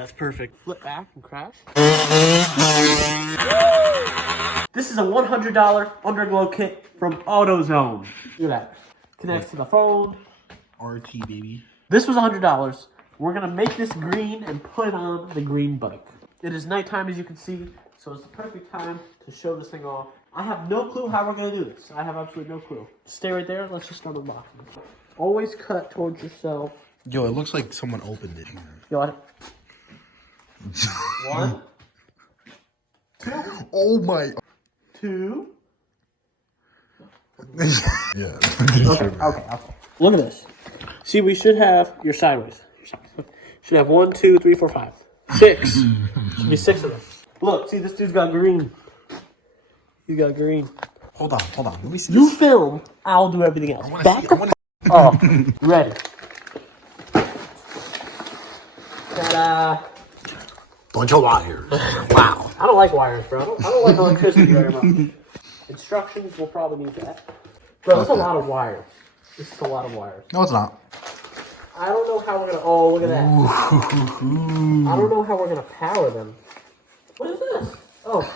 that's perfect. Flip back and crash. This is a $100 Underglow kit from AutoZone. Look at that. Connects to the phone. RT, baby. This was $100. We're gonna make this green and put it on the green bike. It is nighttime, as you can see, so it's the perfect time to show this thing off. I have no clue how we're gonna do this. I have absolutely no clue. Stay right there. Let's just start unboxing. Always cut towards yourself. Yo, it looks like someone opened it. Yo, 1, 2. Oh my. 2. Yeah. Okay. Look at this. See, we should have your sideways. Should have 1, 2, 3, 4, 5, 6. Should be 6 of them. Look, see, this dude's got green. You got green. Hold on. Let me see. You film. I'll do everything else. Back. Oh, ready. Ta-da! Bunch of wires. Wow. I don't like wires, bro. I don't like electricity very much. Instructions, we'll probably need that. Bro, that's a lot of wires. This is a lot of wires. No, it's not. I don't know how we're gonna. Oh, look at that. I don't know how we're gonna power them. What is this? Oh,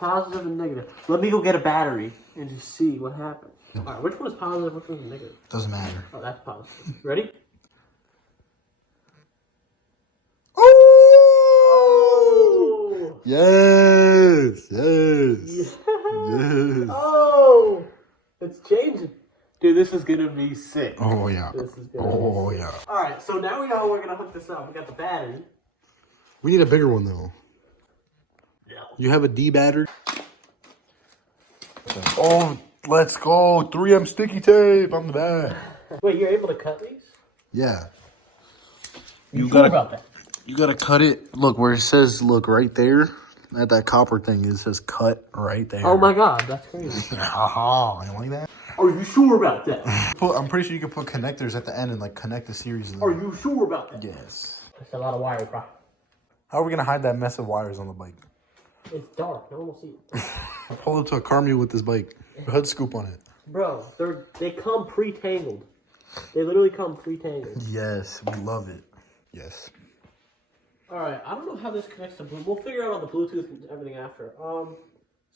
positive and negative. Let me go get a battery and just see what happens. All right, which one is positive? Which one is negative? Doesn't matter. Oh, that's positive. Ready? Oh! Yes. Oh, it's changing. Dude, this is gonna be sick. Oh yeah. This is gonna be sick. Yeah. All right, so now we know how we're gonna hook this up. We got the battery. We need a bigger one though. Yeah. You have a D battery? Oh, let's go. 3M sticky tape on the back. Wait, you're able to cut these? Yeah. You gotta about that. You gotta cut it. Look where it says. Look right there. At that copper thing, it says cut right there. Oh my god, that's crazy. Haha, you like that? Are you sure about that? I'm pretty sure you can put connectors at the end and like connect the series. Are you sure about that? Yes. That's a lot of wires, bro. How are we gonna hide that mess of wires on the bike? It's dark. No one will see it. I'll pull up to a car meet with this bike. Hood scoop on it. Bro, they come pre-tangled. They literally come pre-tangled. Yes, we love it. Yes. All right, I don't know how this connects to Bluetooth. We'll figure out all the Bluetooth and everything after. So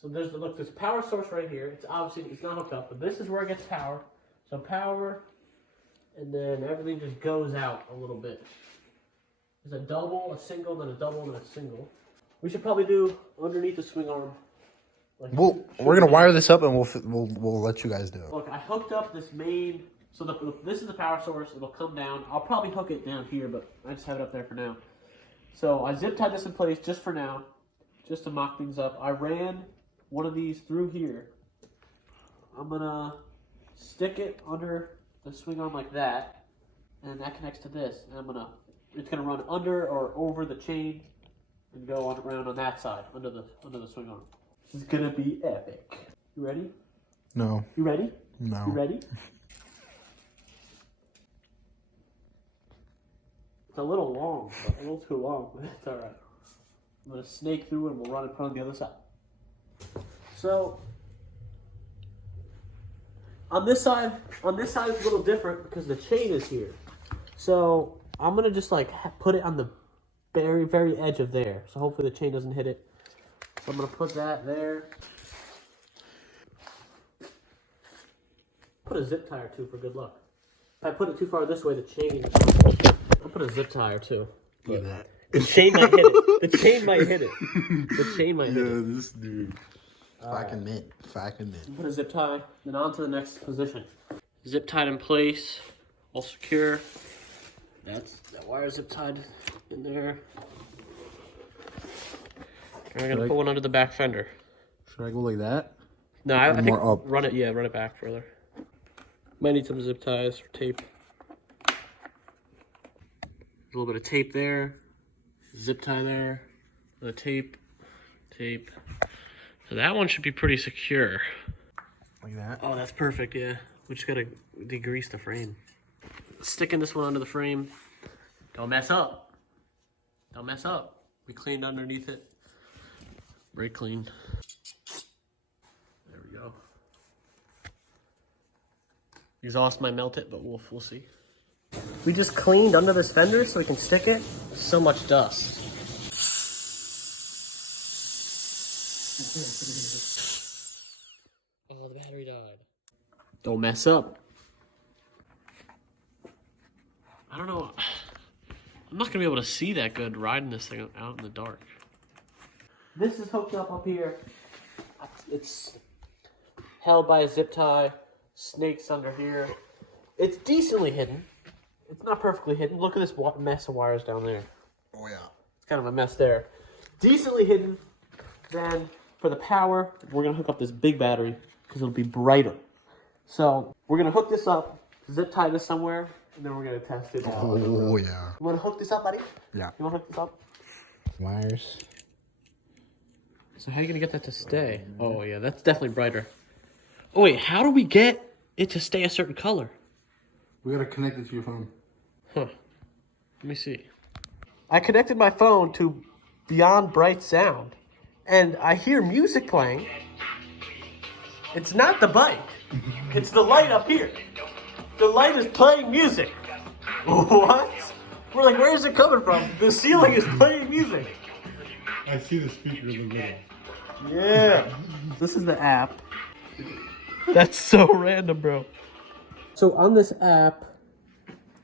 there's a power source right here. It's obviously it's not hooked up, but this is where it gets power. So power, and then everything just goes out a little bit. There's a double, a single, then a double, and a single. We should probably do underneath the swing arm. Like We're gonna wire this up and we'll let you guys do it. Look, I hooked up this main. So this is the power source. It'll come down. I'll probably hook it down here, but I just have it up there for now. So I zip tied this in place just for now, just to mock things up. I ran one of these through here. I'm gonna stick it under the swing arm like that, and that connects to this. And it's gonna run under or over the chain and go on around on that side under the swing arm. This is gonna be epic. You ready? No. You ready? No. You ready? It's a little long, but a little too long, but it's alright. I'm gonna snake through and we'll run it on the other side. So on this side it's a little different because the chain is here. So I'm gonna just like put it on the very, very edge of there. So hopefully the chain doesn't hit it. So I'm gonna put that there. Put a zip tie or two for good luck. If I put it too far this way, the chain. I'll put a zip tie or two. Look at that. The chain might hit it. The chain might hit it. The chain might hit it. Yeah, this dude. Fucking mint. Put a zip tie, then on to the next position. Zip tied in place, all secure. That wire zip tied in there. And we're gonna put one under the back fender. Should I go like that? No, I think more up? run it back further. Might need some zip ties or tape. A little bit of tape there, zip tie there, the tape. So that one should be pretty secure. Like that? Oh, that's perfect, yeah. We just gotta degrease the frame. Sticking this one under the frame. Don't mess up. We cleaned underneath it. Brake clean. There we go. Exhaust might melt it, but we'll see. We just cleaned under this fender so we can stick it. So much dust. Oh, the battery died. Don't mess up. I don't know. I'm not gonna be able to see that good riding this thing out in the dark. This is hooked up here. It's held by a zip tie. Snakes under here. It's decently hidden. It's not perfectly hidden. Look at this mess of wires down there. Oh yeah. It's kind of a mess there. Decently hidden. Then for the power, we're gonna hook up this big battery because it'll be brighter. So we're gonna hook this up, zip tie this somewhere, and then we're gonna test it out. Oh yeah. You wanna hook this up, buddy? Yeah. You wanna hook this up? Wires. So how are you gonna get that to stay? Oh yeah, that's definitely brighter. Oh wait, how do we get it to stay a certain color? We gotta connect it to your phone. Huh. Let me see. I connected my phone to Beyond Bright Sound, and I hear music playing. It's not the bike. It's the light up here. The light is playing music. What? We're like, where is it coming from? The ceiling is playing music. I see the speaker in the middle. Yeah. This is the app. That's so random, bro. So on this app,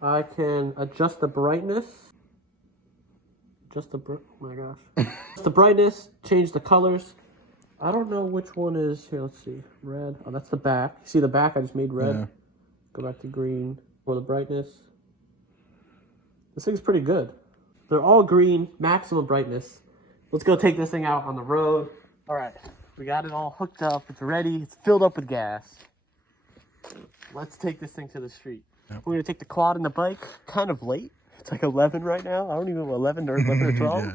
I can adjust the brightness. Oh my gosh. Adjust the brightness, change the colors. I don't know which one is, here, let's see. Red. Oh, that's the back. See the back? I just made red. Yeah. Go back to green for the brightness. This thing's pretty good. They're all green, maximum brightness. Let's go take this thing out on the road. All right, we got it all hooked up. It's ready. It's filled up with gas. Let's take this thing to the street. Yep. We're gonna take the quad and the bike. Kind of late. It's like 11 right now. I don't even know 11 or 11 or 12. Yeah.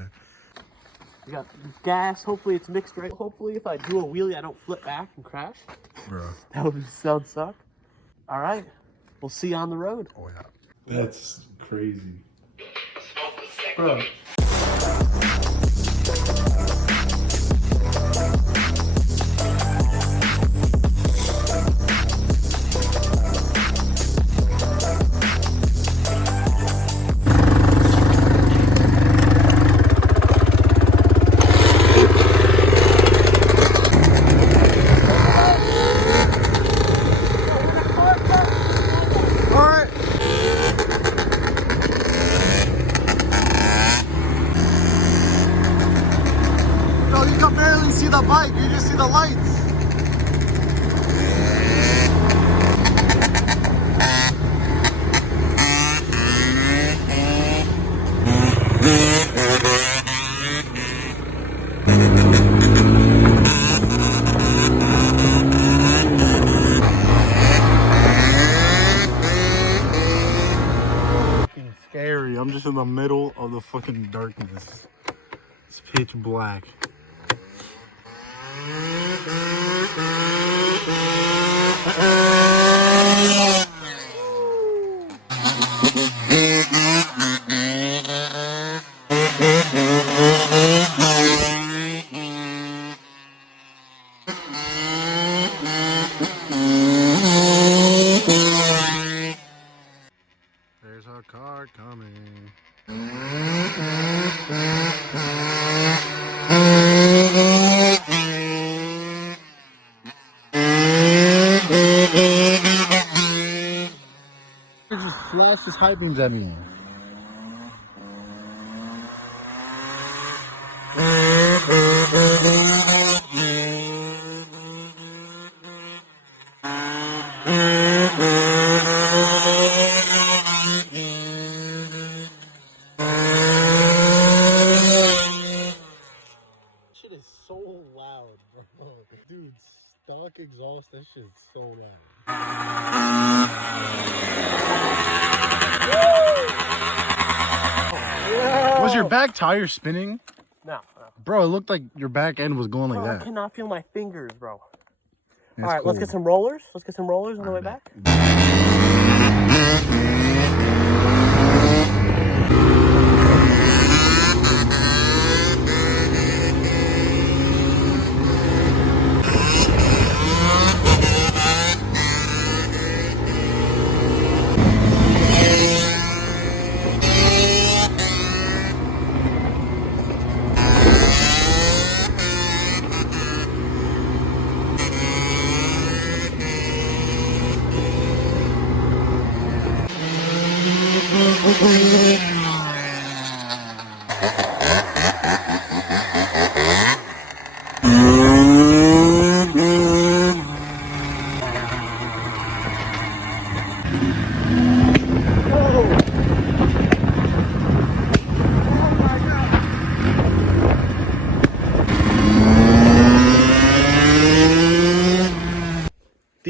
We got gas. Hopefully it's mixed right. Hopefully if I do a wheelie, I don't flip back and crash. Bro. That would suck. All right, we'll see you on the road. Oh yeah. That's crazy. Bro. See the bike, you just see the lights. Fucking scary. I'm just in the middle of the fucking darkness. It's pitch black. There's a car coming. It just flashes high beams at me. Shit is so loud, bro. Dude, stock exhaust, that shit is so loud. Was your back tire spinning? No. Bro, it looked like your back end was going like that. I cannot feel my fingers, bro. That's all right, cool. Let's get some rollers. Let's get some rollers on the way back.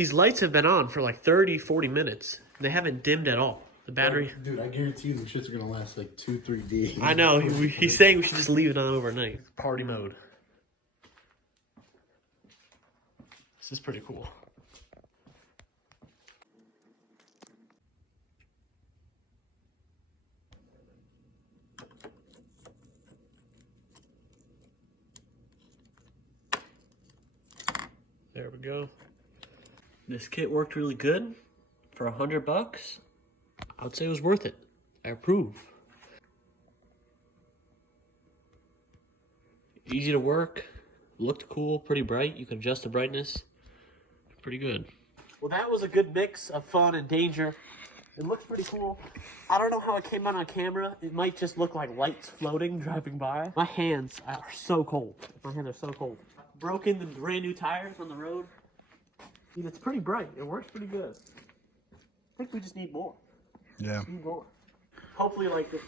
these lights have been on for like 30, 40 minutes. They haven't dimmed at all. The battery. Dude, I guarantee you the shits are gonna last like 2-3 days. I know. He's saying we should just leave it on overnight. Party mode. This is pretty cool. There we go. This kit worked really good. For $100, I would say it was worth it. I approve. Easy to work, looked cool, pretty bright. You can adjust the brightness. Pretty good. Well, that was a good mix of fun and danger. It looks pretty cool. I don't know how it came out on camera. It might just look like lights floating driving by. My hands are so cold. My hands are so cold. Broken the brand new tires on the road. Dude, it's pretty bright. It works pretty good. I think we just need more. Yeah. Need more. Hopefully you liked it.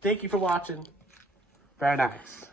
Thank you for watching. Very nice.